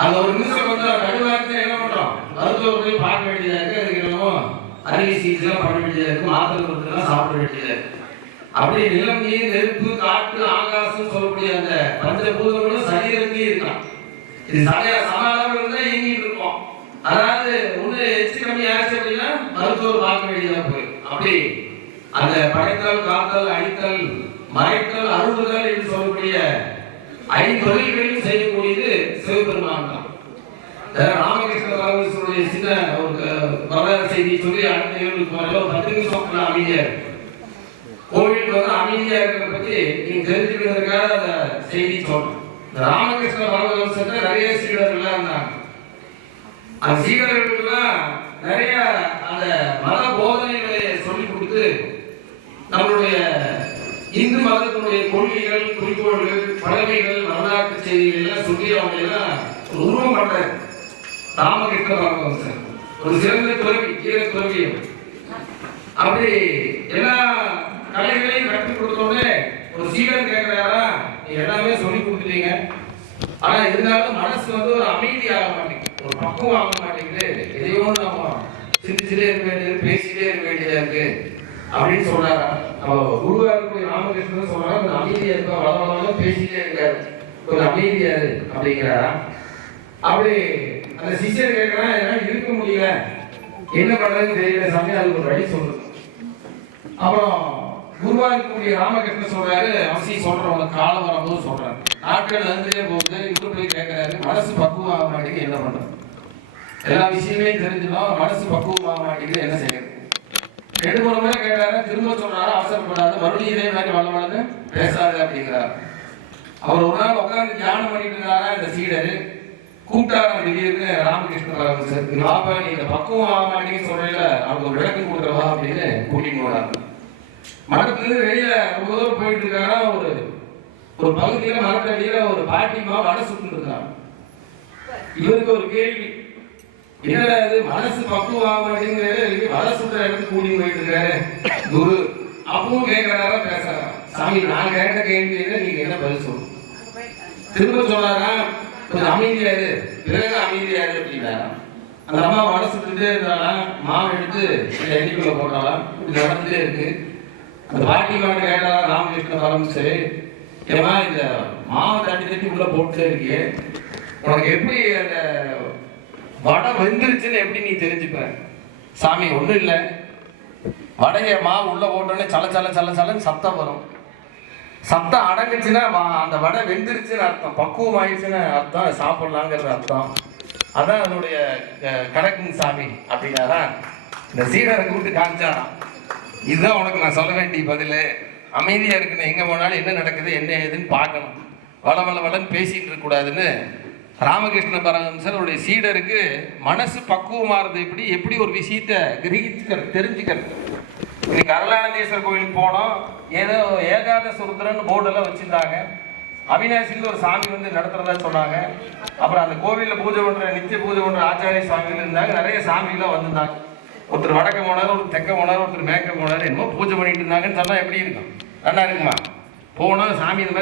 அந்த ஒரு நிமிஷம் கொஞ்சம் கடுவாச்சு என்ன பண்றோம், மருத்துவர் போய் பார்க்க வேண்டியதா இருக்கு, அதுக்கு என்னமோ அறுவை சிகிச்சைலாம் பண்ண வேண்டியதா இருக்கு, மாத்திரை மருத்துவம் சாப்பிட வேண்டியதா இருக்கு. அப்படி நிலம், நீர், நெருப்பு, காற்று, ஆகாசம் சொல்லக்கூடிய அந்த பஞ்சபூதங்களும் சரீரத்திலே இருக்கலாம். இது சம அளவில் இருந்தா இயங்கிட்டு இருக்கோம். அதாவது ஒண்ணு எச்சு கம்மி ஆச்சு அப்படின்னா மருத்துவர் பார்க்க வேண்டியதா போயிடும். அப்படி அந்த படைத்தல், காத்தல், அழித்தல், மறைத்தல், அருள்தல் என்று சொல்லக்கூடிய ஐந்தொழில்களையும் செய்யக்கூடியது சிவபெருமான் தான். ராமகிருஷ்ண பரமேஸ்வருடைய சின்ன ஒரு வரலாறு செய்தி சொல்லி அடுத்த நிகழ்வுக்கு ஒரு 10 நிமிஷம் அமைதியா இருக்கு. கோவிலுக்கு வந்து அமைதியா இருக்கிறத பத்தி நீங்க தெரிஞ்சுக்கிறதுக்காக அந்த செய்தி சொல்றேன். ராமகிருஷ்ண பரமஹம்சத்துல நிறைய சீடர்கள்லாம் இருந்தாங்க. அந்த சீடர்களுக்கெல்லாம் நிறைய அந்த மத போதனைகளை சொல்லிக் கொடுத்து நம்மளுடைய இந்து மதத்தினுடைய கொள்கைகள், குறிக்கோள்கள், பழமைகள், வரலாற்று செய்திகள் எல்லாம் சொல்லி அவங்க எல்லாம் ஒரு உருவம் பண்றாரு. ராமகிருஷ்ண பரமஹம்சர் ஒரு சிறந்த துறவி, ஈர துறவி. அப்படி எல்லா கலைகளையும் கற்றுக் கொடுத்தோடனே ஒரு சீடர் கேட்கிறாரா, எல்லாமே சொல்லி கொடுத்துட்டீங்க, ஆனா இருந்தாலும் மனசு வந்து ஒரு அமைதி ஆக மாட்டேங்குது, ஒரு பக்குவம் ஆக மாட்டேங்குது, எதையோ நம்ம சிந்திச்சுட்டே இருக்க வேண்டியது, பேசிட்டே இருக்க வேண்டியதா இருக்கு அப்படின்னு சொல்றாரா. குருவா இருக்கக்கூடிய ராமகிருஷ்ணன் சொல்றாரு, கொஞ்சம் அமைதியா இருக்க, வளவளவா பேசிட்டே இருக்காரு, கொஞ்சம் அமைதியா இரு அப்படிங்கிறாரா. அப்படி அந்த சிஷ்யர் கேட்கிறான், என்னால இருக்க முடியல, என்ன பண்றதுன்னு தெரியல சாமி, அதுக்கு ஒரு வழி சொல்லுது. அப்புறம் குருவா இருக்கக்கூடிய ராமகிருஷ்ணன் சொல்றாரு, அவசியம் சொல்றவங்க காலம் வரும்போது சொல்றாரு, நாட்கள் வந்துட்டே போகுது, இவரு போய் கேட்கிறாரு, மனசு பக்குவம் ஆக மாட்டேங்குது, என்ன பண்றது, எல்லா விஷயமே தெரிஞ்சிடும், மனசு பக்குவம் ஆக மாட்டேங்குது, என்ன செய்யறது. 2-3 முறை கேட்டாரு, திரும்ப சொல்றாரு, அவசரப்படாது, மறுபடியும் இதே மாதிரி வளவளன்னு பேசாது அப்படிங்கிறாரு. அவர் ஒரு நாள் உட்கார்ந்து தியானம் பண்ணிட்டு இருந்தாரா இந்த சீடரு, கூப்பிட்டாராம் திடீர்னு ராமகிருஷ்ண பரமஹம்சர், பாப்பா நீ இந்த பக்குவம் ஆக மாட்டேங்குன்னு சொல்றீங்கள, அவங்க ஒரு விளக்கம் கொடுக்குறவா அப்படின்னு கூட்டிட்டு போறாரு. மடத்துல வெளியில ரொம்ப தூரம் போயிட்டு இருக்காரா, ஒரு பகுதியில மரத்தடியில ஒரு பாட்டிமா வடை சுட்டு இருந்தாங்க. இவருக்கு ஒரு கேள்வி, என்னடா இது மனசு பக்குவம் ஆக மாட்டேங்கிறது, வடை சுட்டுற இடத்துக்கு கூட்டி போயிட்டு இருக்காரு குரு. அப்பவும் கேட்கிறாரா, பேசுறாரா, சாமி நான் கேட்ட கேள்வியில நீங்க என்ன பதில் சொல்லு. திரும்ப சொல்றாரா, கொஞ்சம் அமைதியாரு, பிறகு அமைதியாரு அப்படின்னாரா. அந்த அம்மா வடை சுட்டுட்டே இருந்தாலா, மாவு எடுத்து எண்ணிக்குள்ள போட்டாலாம், இது நடந்துட்டே இருக்கு. அந்த பாட்டி மாட்டு கேட்டாரா ராமகிருஷ்ண பரமஹம்சர், ஏமா இந்த மாவை தட்டி தட்டி உள்ள போட்டுட்டே இருக்கியே, உனக்கு எப்படி அந்த வடை வெந்துருச்சுன்னு எப்படி நீ தெரிஞ்சுப்ப. சாமி ஒண்ணும் இல்லை, வடைய மாவு உள்ள போட்டோன்னே சல சல சல சலன்னு சத்தம் வரும், சத்தம் அடங்குச்சுன்னா அந்த வடை வெந்துருச்சுன்னு அர்த்தம், பக்குவம் ஆயிடுச்சுன்னு அர்த்தம், சாப்பிடலாங்கிறது அர்த்தம், அதான் அதனுடைய கணக்குங்க சாமி அப்படின்னாரா. இந்த சீடரை கூப்பிட்டு காமிச்சாராம், இதுதான் உனக்கு நான் சொல்ல வேண்டிய பதில், அமைதியா இருக்குன்னு, எங்க போனாலும் என்ன நடக்குது என்ன ஏதுன்னு பார்க்கணும், வளன்னு பேசிட்டு இருக்க கூடாதுன்னு. ராமகிருஷ்ண பரமஹம்சருடைய சீடருக்கு மனசு பக்குவமாறது எப்படி ஒரு விஷயத்த கிரகிச்சுக்கிறது, தெரிஞ்சுக்கிறது. இன்னைக்கு அருளானந்தேஸ்வரர் கோயிலுக்கு போனோம், ஏதோ ஏகாதச ருத்ரன்னு போர்டெல்லாம் வச்சிருந்தாங்க, அவினாசியில் ஒரு சாமி வந்து நடத்துறதா சொன்னாங்க. அப்புறம் அந்த கோவிலில் பூஜை பண்ற நித்திய பூஜை பண்ற ஆச்சாரிய சாமிகள் இருந்தாங்க, நிறைய சாமிகளாம் வந்திருந்தாங்க. ஒருத்தர் வடக்க போனார், ஒருத்தர் தெக்க போனார், ஒருத்தர் மேற்க போனார், என்னமோ பூஜை பண்ணிட்டு இருந்தாங்கன்னு சொன்னா எப்படி இருக்கும், நல்லா இருக்குமா. போனா சாமி இந்த மாதிரி